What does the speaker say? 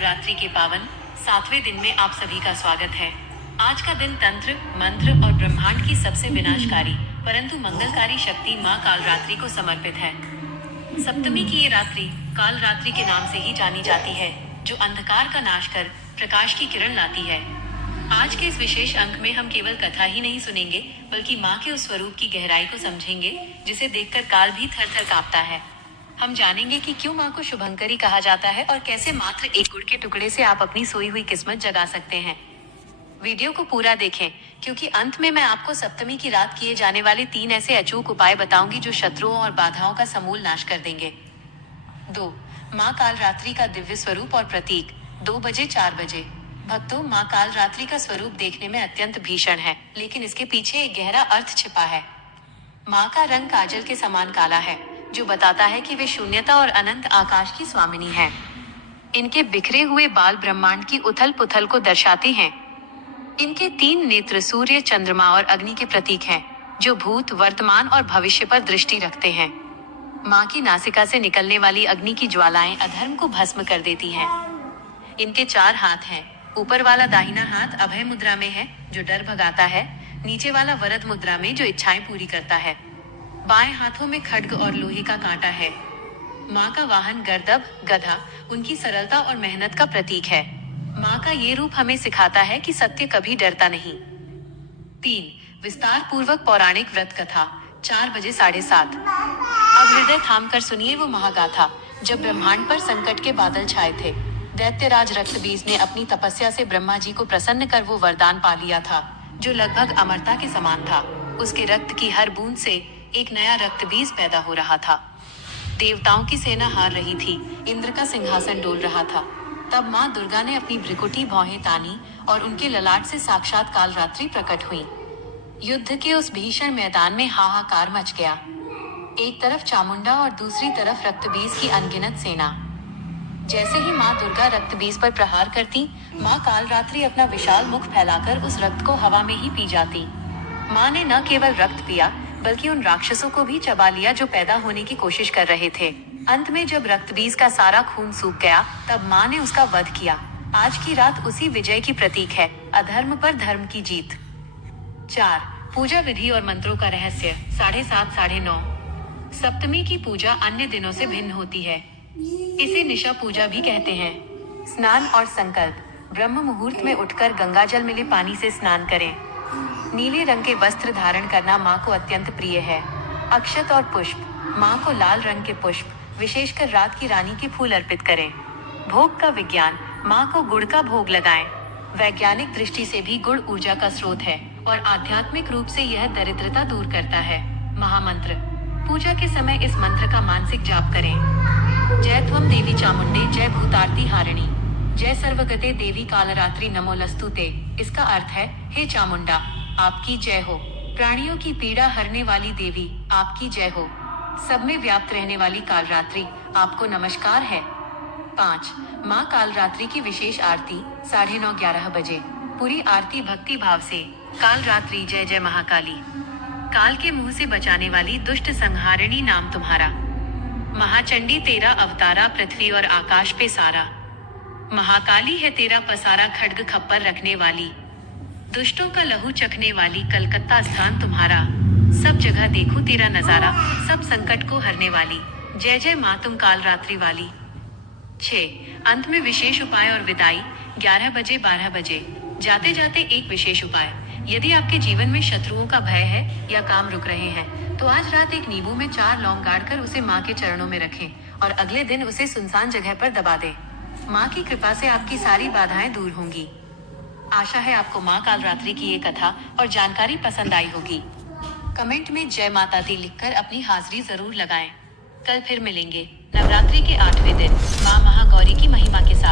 कालरात्रि के पावन 7वें दिन में आप सभी का स्वागत है। आज का दिन तंत्र, मंत्र और ब्रह्मांड की सबसे विनाशकारी परंतु मंगलकारी शक्ति माँ कालरात्रि को समर्पित है। सप्तमी की ये रात्रि कालरात्रि के नाम से ही जानी जाती है, जो अंधकार का नाश कर प्रकाश की किरण लाती है। आज के इस विशेष अंक में हम केवल कथा ही नहीं सुनेंगे, बल्कि माँ के उस स्वरूप की गहराई को समझेंगे जिसे देखकर काल भी थर थर कांपता है। हम जानेंगे कि क्यों माँ को शुभंकरी कहा जाता है और कैसे मात्र एक गुड़ के टुकड़े से आप अपनी सोई हुई किस्मत जगा सकते हैं। वीडियो को पूरा देखें, क्योंकि अंत में मैं आपको सप्तमी की रात किए जाने वाले 3 ऐसे अचूक उपाय बताऊंगी जो शत्रुओं और बाधाओं का समूल नाश कर देंगे। 2. माँ कालरात्रि का दिव्य स्वरूप और प्रतीक। 2 बजे 4 बजे। भक्तों, माँ कालरात्रि का स्वरूप देखने में अत्यंत भीषण है, लेकिन इसके पीछे एक गहरा अर्थ छिपा है। माँ का रंग काजल के समान काला है, जो बताता है कि वे शून्यता और अनंत आकाश की स्वामिनी हैं। इनके बिखरे हुए बाल ब्रह्मांड की उथल पुथल को दर्शाते हैं। इनके 3 नेत्र सूर्य, चंद्रमा और अग्नि के प्रतीक हैं, जो भूत, वर्तमान और भविष्य पर दृष्टि रखते हैं। माँ की नासिका से निकलने वाली अग्नि की ज्वालाएं अधर्म को भस्म कर देती हैं। इनके 4 हाथ हैं। ऊपर वाला दाहिना हाथ अभय मुद्रा में है, जो डर भगाता है। नीचे वाला वरद मुद्रा में, जो इच्छाएं पूरी करता है। बाएं हाथों में खड्ग और लोहे का कांटा है। माँ का वाहन गर्दभ, गधा, उनकी सरलता और मेहनत का प्रतीक है। माँ का ये रूप हमें सिखाता है कि सत्य कभी डरता नहीं। 3. विस्तार पूर्वक पौराणिक व्रत कथा। 4 बजे 7:30। अब हृदय थाम कर सुनिए वो महागाथा। जब ब्रह्मांड पर संकट के बादल छाए थे, दैत्यराज रक्तबीज ने अपनी तपस्या से ब्रह्मा जी को प्रसन्न कर वो वरदान पा लिया था, जो लगभग अमरता के समान था। उसके रक्त की हर बूंद से एक नया रक्तबीज पैदा हो रहा था। देवताओं की सेना हार रही थी, इंद्र का सिंहासन डोल रहा था। तब माँ दुर्गा ने अपनी भ्रिकुटी भौहें तानी और उनके ललाट से साक्षात कालरात्रि प्रकट हुई। युद्ध के उस भीषण मैदान में हाहाकार मच गया। एक तरफ चामुंडा और दूसरी तरफ रक्तबीज की अनगिनत सेना। जैसे ही माँ दुर्गा रक्तबीज पर प्रहार करती, माँ कालरात्रि अपना विशाल मुख फैलाकर उस रक्त को हवा में ही पी जाती। माँ ने न केवल रक्त पिया, बल्कि उन राक्षसों को भी चबा लिया जो पैदा होने की कोशिश कर रहे थे। अंत में जब रक्तबीज का सारा खून सूख गया, तब माँ ने उसका वध किया। आज की रात उसी विजय की प्रतीक है, अधर्म पर धर्म की जीत। 4. पूजा विधि और मंत्रों का रहस्य। 7:30 साढ़े 9। सप्तमी की पूजा अन्य दिनों से भिन्न होती है। इसे निशा पूजा भी कहते हैं। स्नान और संकल्प। ब्रह्म मुहूर्त में उठकर गंगाजल मिले पानी से स्नान करें। नीले रंग के वस्त्र धारण करना माँ को अत्यंत प्रिय है। अक्षत और पुष्प। माँ को लाल रंग के पुष्प, विशेषकर रात की रानी के फूल अर्पित करें। भोग का विज्ञान। माँ को गुड़ का भोग लगाएं। वैज्ञानिक दृष्टि से भी गुड़ ऊर्जा का स्रोत है और आध्यात्मिक रूप से यह दरिद्रता दूर करता है। महामंत्र। पूजा के समय इस मंत्र का मानसिक जाप करें। जय त्वं देवी चामुंडे, जय भूतार्ति हारिणी, जय सर्वगते देवी कालरात्रि नमोस्तुते। इसका अर्थ है, हे चामुंडा, आपकी जय हो। प्राणियों की पीड़ा हरने वाली देवी, आपकी जय हो। सब में व्याप्त रहने वाली कालरात्रि, आपको नमस्कार है। 5. माँ कालरात्रि की विशेष आरती। 9:30 11 बजे। पूरी आरती भक्ति भाव से। कालरात्रि जय जय महाकाली, काल के मुंह से बचाने वाली दुष्ट संहारिणी नाम तुम्हारा। महाचंडी तेरा अवतारा, पृथ्वी और आकाश पे सारा। महाकाली है तेरा पसारा, खड्ग खप्पर रखने वाली, दुष्टों का लहू चखने वाली, कलकत्ता स्थान तुम्हारा। सब जगह देखो तेरा नजारा, सब संकट को हरने वाली, जय जय माँ तुम कालरात्रि वाली। 6. अंत में विशेष उपाय और विदाई। 11 बजे 12 बजे। जाते जाते एक विशेष उपाय। यदि आपके जीवन में शत्रुओं का भय है या काम रुक रहे हैं, तो आज रात एक नींबू में 4 लौंग गाड़कर उसे माँ के चरणों में रखें और अगले दिन उसे सुनसान जगह पर दबा दें। माँ की कृपा से आपकी सारी बाधाएं दूर होंगी। आशा है आपको माँ कालरात्रि की ये कथा और जानकारी पसंद आई होगी। कमेंट में जय माता दी लिखकर अपनी हाजिरी जरूर लगाएं। कल फिर मिलेंगे नवरात्रि के 8वें दिन माँ महागौरी की महिमा के साथ।